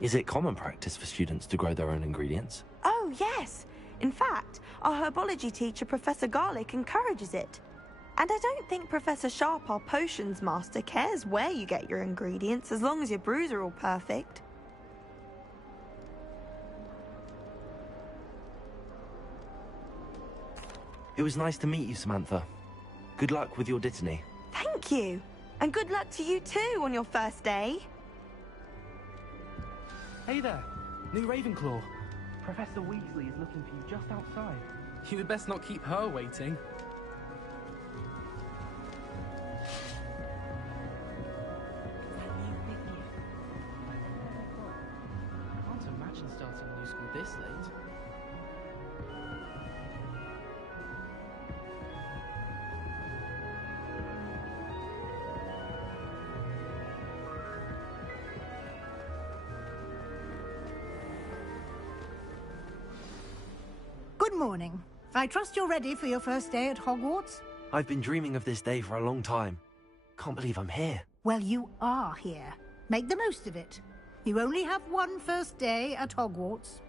Is it common practice for students to grow their own ingredients? Oh, yes. In fact, our herbology teacher, Professor Garlick, encourages it. And I don't think Professor Sharp, our potions master, cares where you get your ingredients, as long as your brews are all perfect. It was nice to meet you, Samantha. Good luck with your Dittany. Thank you. And good luck to you too on your first day. Hey there, new Ravenclaw. Professor Weasley is looking for you just outside. You'd best not keep her waiting. Can't imagine starting a new school this late. Good morning. I trust you're ready for your first day at Hogwarts? I've been dreaming of this day for a long time. Can't believe I'm here. Well, you are here. Make the most of it. You only have one first day at Hogwarts.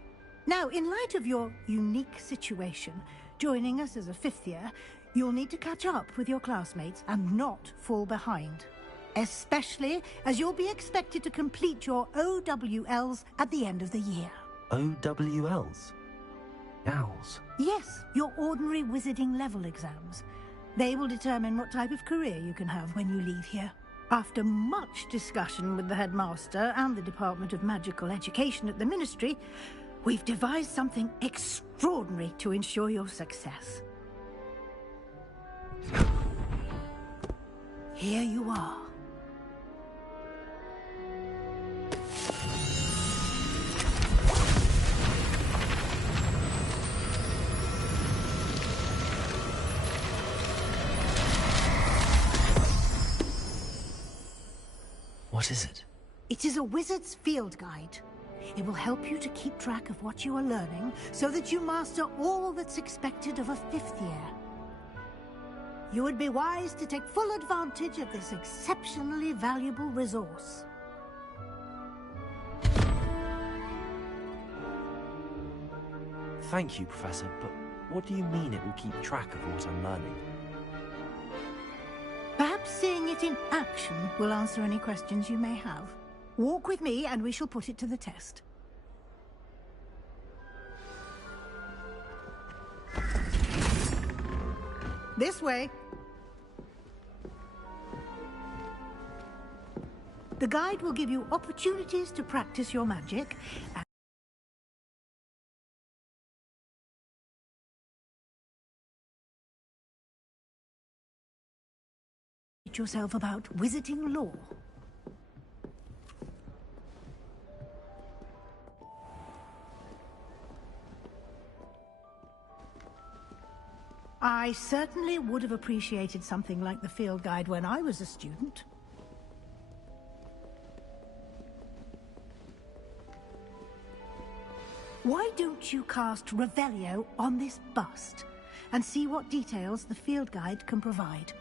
Now, in light of your unique situation, joining us as a fifth year, you'll need to catch up with your classmates and not fall behind. Especially as you'll be expected to complete your OWLs at the end of the year. OWLs? Owls? Yes, your ordinary wizarding level exams. They will determine what type of career you can have when you leave here. After much discussion with the headmaster and the Department of Magical Education at the Ministry, we've devised something extraordinary to ensure your success. Here you are. What is it? It is a wizard's field guide. It will help you to keep track of what you are learning so that you master all that's expected of a fifth year. You would be wise to take full advantage of this exceptionally valuable resource. Thank you, Professor, but what do you mean it will keep track of what I'm learning? Perhaps seeing it in action will answer any questions you may have. Walk with me and we shall put it to the test. This way. The guide will give you opportunities to practice your magic and teach yourself about wizarding lore. I certainly would have appreciated something like the field guide when I was a student. Why don't you cast Revelio on this bust and see what details the field guide can provide?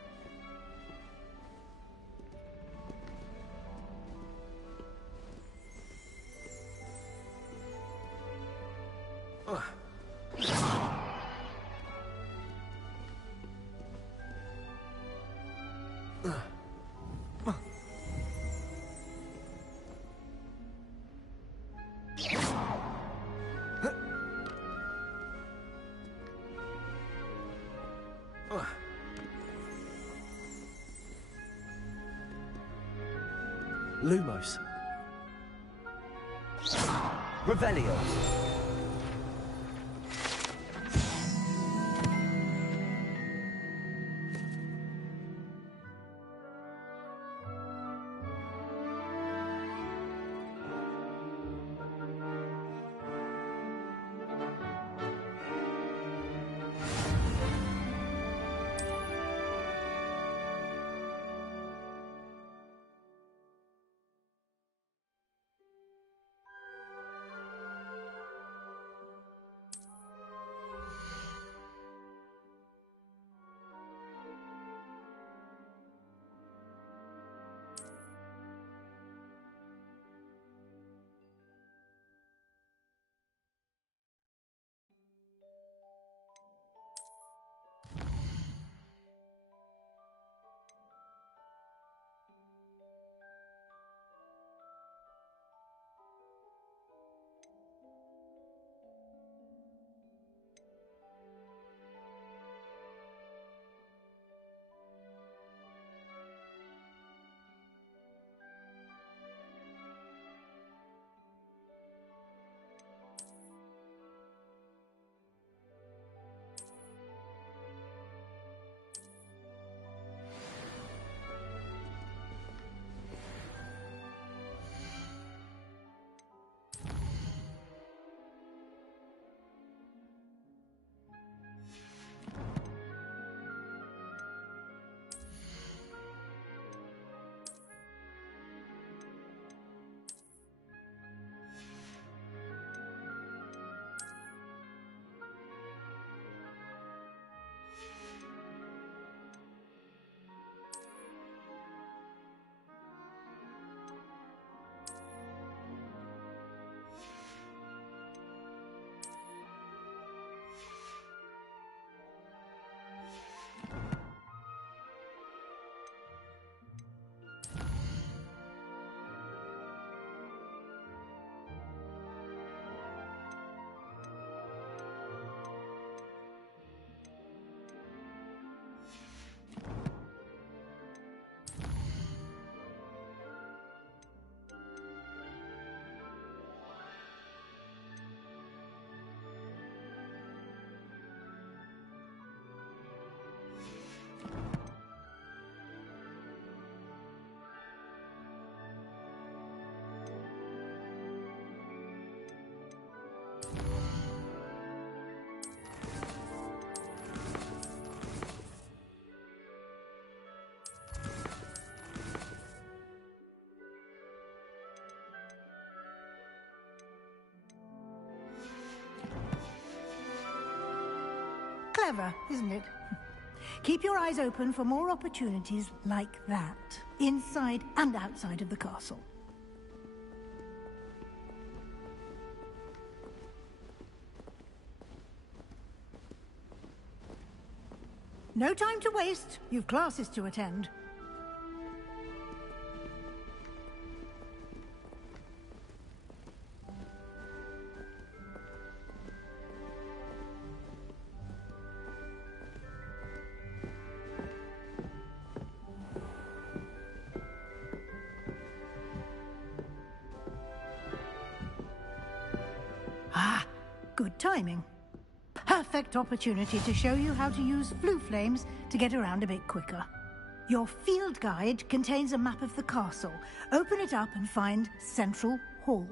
Lumos. Revelio. Clever, isn't it? Keep your eyes open for more opportunities like that, inside and outside of the castle. No time to waste. You've classes to attend. Ah, good timing. Perfect opportunity to show you how to use flue flames to get around a bit quicker. Your field guide contains a map of the castle. Open it up and find Central Hall.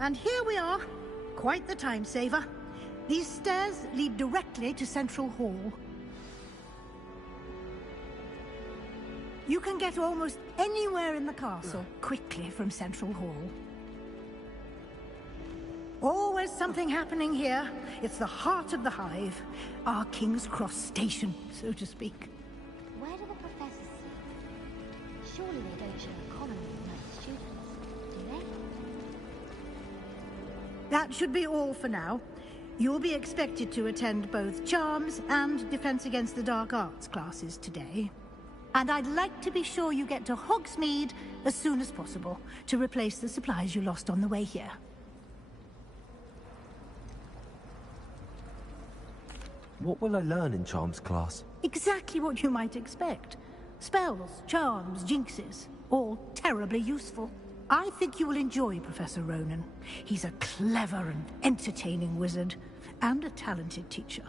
And here we are. Quite the time saver. These stairs lead directly to Central Hall. You can get almost anywhere in the castle quickly from Central Hall. Always something happening here. It's the heart of the hive. Our King's Cross station, so to speak. Where do the professors sleep? Surely they don't share a common with most students, do they? That should be all for now. You'll be expected to attend both Charms and Defense Against the Dark Arts classes today. And I'd like to be sure you get to Hogsmeade as soon as possible to replace the supplies you lost on the way here. What will I learn in Charms class? Exactly what you might expect. Spells, charms, jinxes, all terribly useful. I think you will enjoy Professor Ronan. He's a clever and entertaining wizard, and a talented teacher.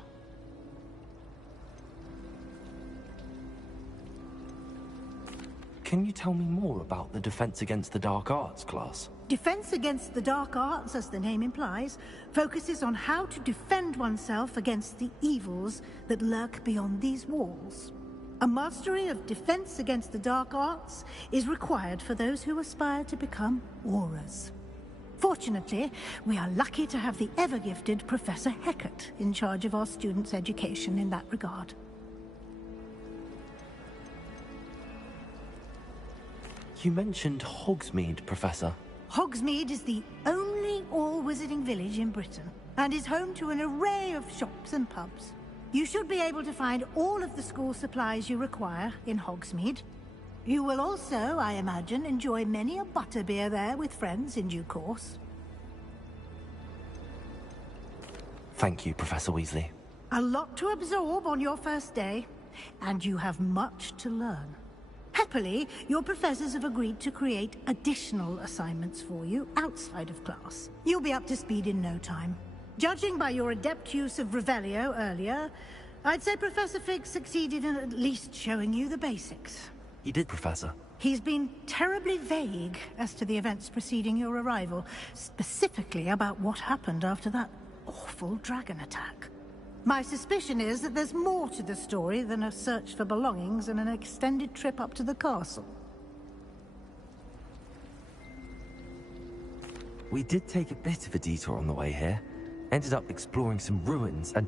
Can you tell me more about the Defense Against the Dark Arts class? Defense Against the Dark Arts, as the name implies, focuses on how to defend oneself against the evils that lurk beyond these walls. A mastery of defense against the dark arts is required for those who aspire to become Aurors. Fortunately, we are lucky to have the ever-gifted Professor Hecat in charge of our students' education in that regard. You mentioned Hogsmeade, Professor. Hogsmeade is the only all-wizarding village in Britain, and is home to an array of shops and pubs. You should be able to find all of the school supplies you require in Hogsmeade. You will also, I imagine, enjoy many a butterbeer there with friends in due course. Thank you, Professor Weasley. A lot to absorb on your first day, and you have much to learn. Happily, your professors have agreed to create additional assignments for you outside of class. You'll be up to speed in no time. Judging by your adept use of Revelio earlier, I'd say Professor Fig succeeded in at least showing you the basics. He did, Professor. He's been terribly vague as to the events preceding your arrival, specifically about what happened after that awful dragon attack. My suspicion is that there's more to the story than a search for belongings and an extended trip up to the castle. We did take a bit of a detour on the way here. Ended up exploring some ruins and...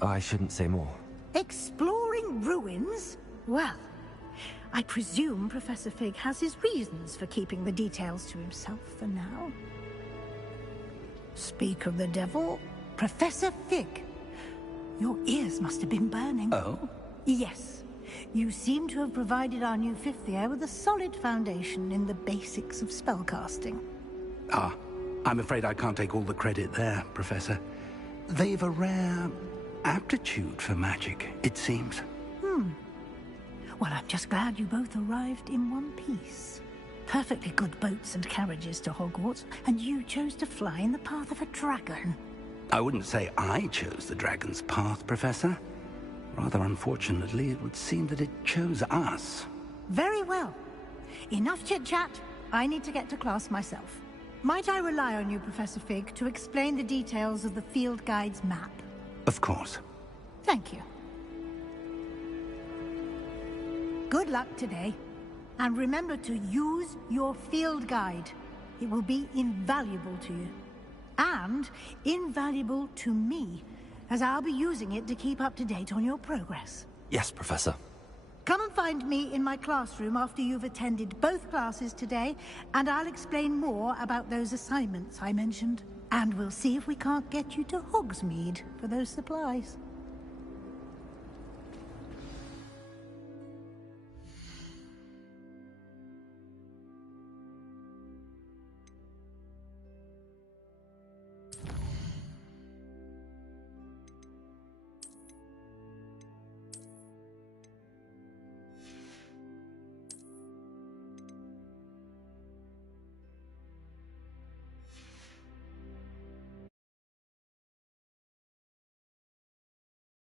I shouldn't say more. Exploring ruins? Well, I presume Professor Fig has his reasons for keeping the details to himself for now. Speak of the devil, Professor Fig. Your ears must have been burning. Oh? Yes. You seem to have provided our new fifth year with a solid foundation in the basics of spellcasting. Ah, I'm afraid I can't take all the credit there, Professor. They've a rare aptitude for magic, it seems. Well, I'm just glad you both arrived in one piece. Perfectly good boats and carriages to Hogwarts, and you chose to fly in the path of a dragon. I wouldn't say I chose the dragon's path, Professor. Rather unfortunately, it would seem that it chose us. Very well. Enough chit-chat. I need to get to class myself. Might I rely on you, Professor Fig, to explain the details of the field guide's map? Of course. Thank you. Good luck today. And remember to use your field guide. It will be invaluable to you. And invaluable to me, as I'll be using it to keep up to date on your progress. Yes, Professor. Come and find me in my classroom after you've attended both classes today, and I'll explain more about those assignments I mentioned. And we'll see if we can't get you to Hogsmeade for those supplies.